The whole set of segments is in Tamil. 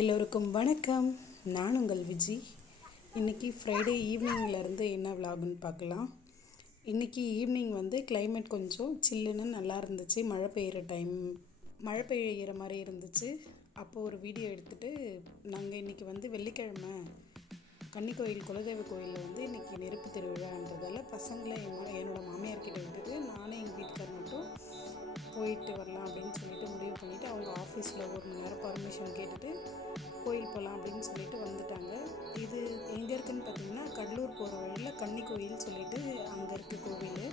எல்லோருக்கும் வணக்கம். நான் உங்கள் விஜி. இன்றைக்கி ஃப்ரைடே ஈவினிங்லேருந்து என்ன விலாகுன்னு பார்க்கலாம். இன்றைக்கி ஈவினிங் கிளைமேட் கொஞ்சம் சில்லுன்னு நல்லா இருந்துச்சு. மழை பெய்கிற மாதிரி இருந்துச்சு. அப்போது ஒரு வீடியோ எடுத்துகிட்டு நாங்கள் இன்றைக்கி வெள்ளிக்கிழமை கன்னிக்கோயில் குலதெய்வ கோயிலில் இன்றைக்கி நெருப்பு திருவிழான்றதால பசங்களை என்னோடய மாமியார்கிட்ட விட்டுட்டு நானே எங்கள் வீட்டுக்கார் மட்டும் போயிட்டு வரலாம் அப்படின்னு சொல்லிட்டு முடிவு பண்ணிவிட்டு அவங்க ஆஃபீஸில் ஒரு மணி நேரம் பர்மிஷன் கேட்டுட்டு கோயில் போகலாம் அப்படின்னு சொல்லிட்டு வந்துட்டாங்க. இது எங்கே இருக்குதுன்னு பார்த்தீங்கன்னா கடலூர் போகிற வழியில் கன்னிக்கோயில் சொல்லிட்டு அங்கே இருக்குது கோவில்.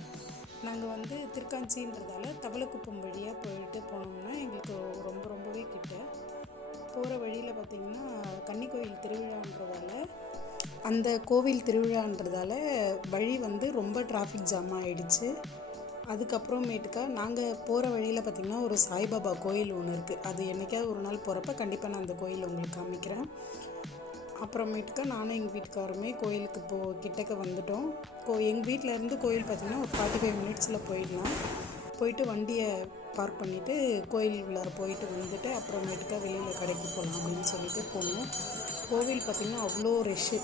நாங்கள் திருக்காஞ்சின்றதால தவளக்குப்பம் வழியாக போயிட்டு போனோம்னா எங்களுக்கு ரொம்பவே கிட்ட. போகிற வழியில் பார்த்திங்கன்னா கன்னிக்கோயில் திருவிழான்றதால அந்த கோவில் திருவிழான்றதால வழி ரொம்ப டிராஃபிக் ஜாம் ஆகிடுச்சு. அதுக்கப்புறமேட்டுக்கா நாங்கள் போகிற வழியில் பார்த்திங்கன்னா ஒரு சாய்பாபா கோயில் ஒன்று இருக்குது. அது என்றைக்காவது ஒரு நாள் போகிறப்ப கண்டிப்பாக நான் அந்த கோயில் உங்களுக்கு காமிக்கிறேன். அப்புறமேட்டுக்கா நானும் எங்கள் வீட்டுக்காருமே கோயிலுக்கு கிட்டக்க வந்துட்டோம். எங்கள் வீட்டிலேருந்து கோயில் பார்த்திங்கன்னா ஒரு 45 மினிட்ஸில் போயிடலாம். போயிட்டு வண்டியை பார்க் பண்ணிவிட்டு கோயில் உள்ளார போயிட்டு வந்துட்டு அப்புறமேட்டுக்கா வெளியில் கடைக்கு போகலாம் அப்படின்னு சொல்லிட்டு போனோம். கோவில் பார்த்திங்கன்னா அவ்வளோ ரஷ்ஷு.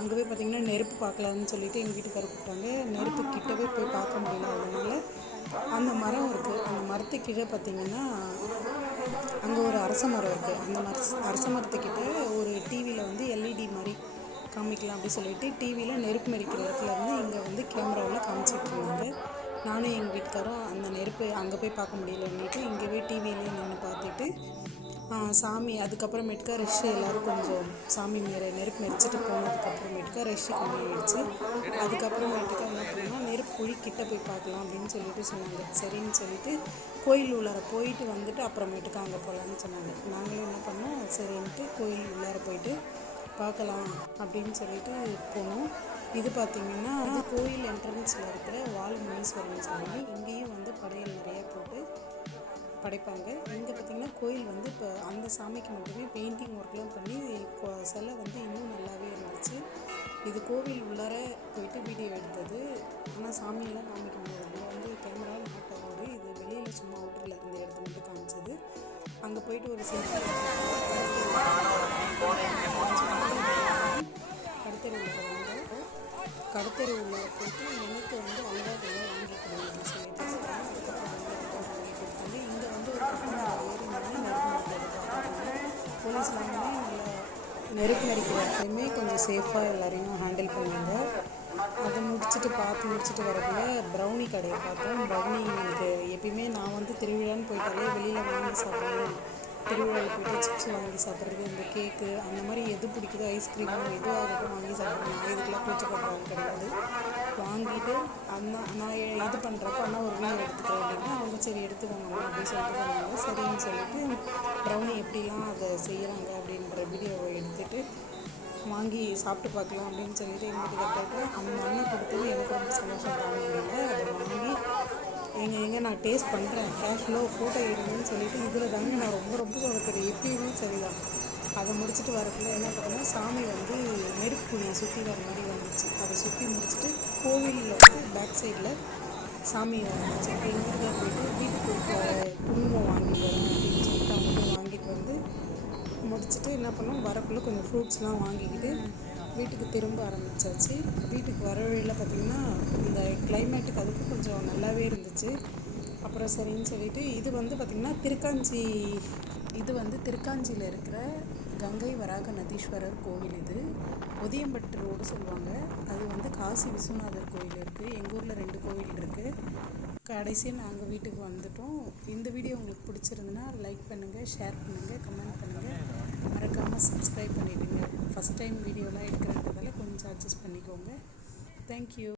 அங்கே போய் பார்த்திங்கன்னா நெருப்பு பார்க்கலான்னு சொல்லிட்டு எங்கள் வீட்டுக்காரர் கூப்பிட்டாங்க. நெருப்பு கிட்டவே போய் பார்க்க முடியல. அதனால் அந்த மரம் இருக்குது. அந்த மரத்துக்கு கீழே பார்த்திங்கன்னா அங்கே ஒரு அரச மரம் இருக்குது. அந்த அரச மரத்துக்கிட்ட ஒரு டிவியில் எல்இடி மாதிரி காமிக்கலாம் அப்படி சொல்லிட்டு டிவியில் நெருப்பு மெரிக்கிற இடத்துலேருந்து இங்கே கேமராவில் காமிச்சிட்டு இருந்தாங்க. நானும் எங்கள் வீட்டுக்காரும் அந்த நெருப்பு அங்கே போய் பார்க்க முடியலன்னுட்டு இங்கேவே டிவியிலே நின்று பார்த்துட்டு சாமி அதுக்கப்புறமேட்டுக்கா ரெஷ்ஷு எல்லோரும் கொஞ்சம் சாமி நெருப்பு மெரிச்சிட்டு போனதுக்கப்புறமேட்டுக்கா ரெஷ்ஷு கம்மியாகிடுச்சு. அதுக்கப்புறமேட்டுக்கா என்ன பண்ணோம்னா நெருப்பு குழி கிட்ட போய் பார்க்கலாம் அப்படின்னு சொல்லிட்டு சொன்னாங்க. சரின்னு சொல்லிட்டு கோயில் உள்ளார போயிட்டு வந்துட்டு அப்புறமேட்டுக்கா அங்கே போகலான்னு சொன்னாங்க. நாங்களும் என்ன பண்ணோம் சரின்ட்டு கோயில் உள்ளார போயிட்டு பார்க்கலாம் அப்படின்னு சொல்லிட்டு போனோம். இது பார்த்திங்கன்னா கோயில் என்ட்ரன்ஸில் இருக்கிற வால் முனீஸ்வரன் சாமி. இங்கேயும் படையல் நிறையா போட்டு படைப்பாங்க. இங்கே பார்த்திங்கன்னா கோயில் இப்போ அந்த சாமிக்கு மட்டுமே பெயிண்டிங் ஒர்க்லாம் பண்ணி சிலை இன்னும் நல்லாவே இருந்துச்சு. இது கோவில் உள்ளார போயிட்டு வீடியோ எடுத்தது. ஆனால் சாமியெல்லாம் காமிக்க முடியாது. அங்கே கேமரா நாட்டோடு இது வெளியில் சும்மா அவுட்டரில் இருந்த இடத்த மட்டும் காமிச்சது. அங்கே போயிட்டு ஒரு செல்ஃபி கடத்தெரு உள்ளார போயிட்டு எனக்கு அல்வா வேணும் வாங்கி கொடுங்க அப்படின்னு சொல்லிட்டு அதுக்கப்புறம் வாங்கி கொடுத்தாங்க. இங்கே ஒரு கட்டணம் ஏறி போலீஸ்லாம் நல்லா நெருப்பு நெரிக்கிற இடத்துலையுமே கொஞ்சம் சேஃபாக எல்லாரையும் ஹேண்டில் பண்ணாங்க. அதை பார்த்து முடிச்சுட்டு வரக்குள்ள ப்ரௌனி கடையை பார்த்தோம். ப்ரௌனி எனக்கு எப்பயுமே நான் திருவிழான்னு போயிட்டாலே வெளியில் வாங்கி சாப்பிடணும். திருவிழாவில் போய்ட்டு சிப்ஸ் வாங்கி சாப்பிட்றது, இந்த கேக்கு அந்த மாதிரி எது பிடிக்குதோ ஐஸ்கிரீமோ எதுவாகட்டும் வாங்கி சாப்பிட்றேன். நான் இதுக்கெல்லாம் கூச்சப்படுறவங்க கிடையாது. வாங்கிட்டு நான் இது பண்ணுறப்ப ஆனால் ஒரு வீடியோ எடுத்துக்கிறேன் அப்படின்னா அவங்க சரி எடுத்துக்கோங்கம்மா அப்படின்னு சொல்லிட்டு சொன்னாங்க. சரின்னு சொல்லிட்டு ப்ரௌனி எப்படிலாம் அதை செய்கிறாங்க அப்படின்ற வீடியோவை எடுத்துகிட்டு வாங்கி சாப்பிட்டு பார்க்கலாம் அப்படின்னு சொல்லிட்டு எங்கள் வீட்டுக்கிட்ட அந்த அண்ணன் கொடுத்தது எனக்கு ரொம்ப சந்தோஷம் தாங்க முடியல. அதை வாங்கி எங்கே நான் டேஸ்ட் பண்ணுறேன் கேஷ்லோ ஃபோட்டோ எடுங்கன்னு சொல்லிட்டு இதில் தாங்க நான் ரொம்ப சொதப்படுறேன். எப்பயுமே சரிதான். அதை முடிச்சுட்டு வரக்குள்ள என்ன பார்த்தோன்னா சாமி நெருப்பு குழியை சுற்றி வர மாதிரி வந்துச்சு. அதை சுற்றி முடிச்சுட்டு கோவிலில் பேக் சைடில் சாமி வந்துச்சு. எங்கே போயிட்டு வீட்டுக்கு குங்குமம் வாங்கிட்டு வரேன் அப்படின்னு சொல்லிட்டு அவங்க வாங்கிட்டு முடிச்சுட்டு என்ன பண்ணோம் வரக்குள்ளே கொஞ்சம் ஃப்ரூட்ஸ்லாம் வாங்கிக்கிட்டு வீட்டுக்கு திரும்ப ஆரம்பித்தாச்சு. வீட்டுக்கு வர வழியில் பார்த்திங்கன்னா இந்த கிளைமேட்டுக்கு அதுக்கு கொஞ்சம் நல்லாவே இருந்துச்சு. அப்புறம் சரின்னு சொல்லிட்டு இது பார்த்திங்கன்னா திருக்காஞ்சியில் இருக்கிற கங்கை வராக நதீஸ்வரர் கோவில். இது ஒதியம்பட்டு ரோடு சொல்லுவாங்க. அது காசி விஸ்வநாதர் கோயில் இருக்குது. எங்கள் ஊரில் 2 கோவில் இருக்குது. கடைசியாக நாங்கள் வீட்டுக்கு வந்துட்டோம். இந்த வீடியோ உங்களுக்கு பிடிச்சிருந்துன்னா லைக் பண்ணுங்கள், ஷேர் பண்ணுங்கள், கமெண்ட் பண்ணுங்கள், மறக்காமல் சப்ஸ்கிரைப் பண்ணிவிடுங்க. ஃபஸ்ட் டைம் வீடியோலாம் எடுக்கிறதுனால கொஞ்சம் அட்ஜஸ்ட் பண்ணிக்கோங்க. தேங்க்யூ.